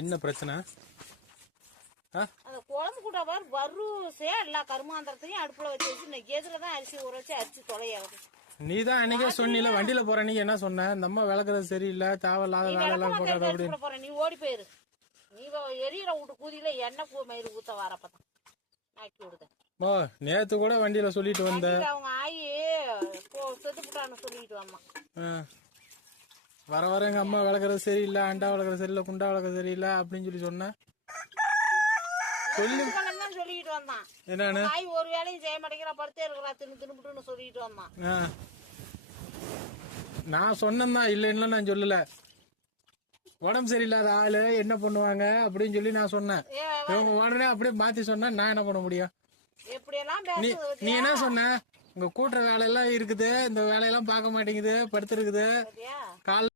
என்ன பிரச்சனை? அந்த குழம்பு கூட வரும் எல்லா கருமாந்திரத்தையும் அடுப்புல வச்சு இன்னைக்கு எதுலதான் அரிசி ஊற வச்சு அரிசி தொலையாவது. நீ தான் அன்னைக்கே சொன்னில வண்டியில போற நீ என்ன சொன்ன? இந்த அம்மா விளக்குறது சரியில்லை, தேவையில்லாத வேலை எல்லாம் போற. நீ ஓடி போயிரு. நீ எரியிற வீட்டு கூதியில எண்ணெய் மயிறு ஊத்த வரப்பதான் ஆக்கி விடுதேன். ஓ நேத்து கூட வண்டியில சொல்லிட்டு வந்த அவங்க ஆயி செத்துப்புட்டான்னு சொல்லிட்டு வந்தான். வர வர எங்க அம்மா விளக்குறது சரியில்லை, அண்டா விளக்குறது சரியில்லை, குண்டா விளக்குறது சரியில்லை அப்படின்னு சொல்லி சொன்ன. சொல்லிட்டு வந்தான். என்னன்னு ஒரு வேலையும் செய்ய மாட்டேங்கிறா, படுத்தே இருக்கிறா, தின்னுபிட்டுன்னு சொல்லிட்டு வந்தான். நான் சொன்னேன்னா இல்லைன்னா நான் சொல்லல. உடம்பு சரியில்லாத ஆளு என்ன பண்ணுவாங்க அப்படின்னு சொல்லி நான் சொன்னேன். இவங்க உடனே அப்படியே மாத்தி சொன்னா நான் என்ன பண்ண முடியும்? நீ என்ன சொன்ன? உங்க கூட்டுற வேலை எல்லாம் இருக்குது, இந்த வேலையெல்லாம் பார்க்க மாட்டேங்குது, படுத்துருக்குது, கால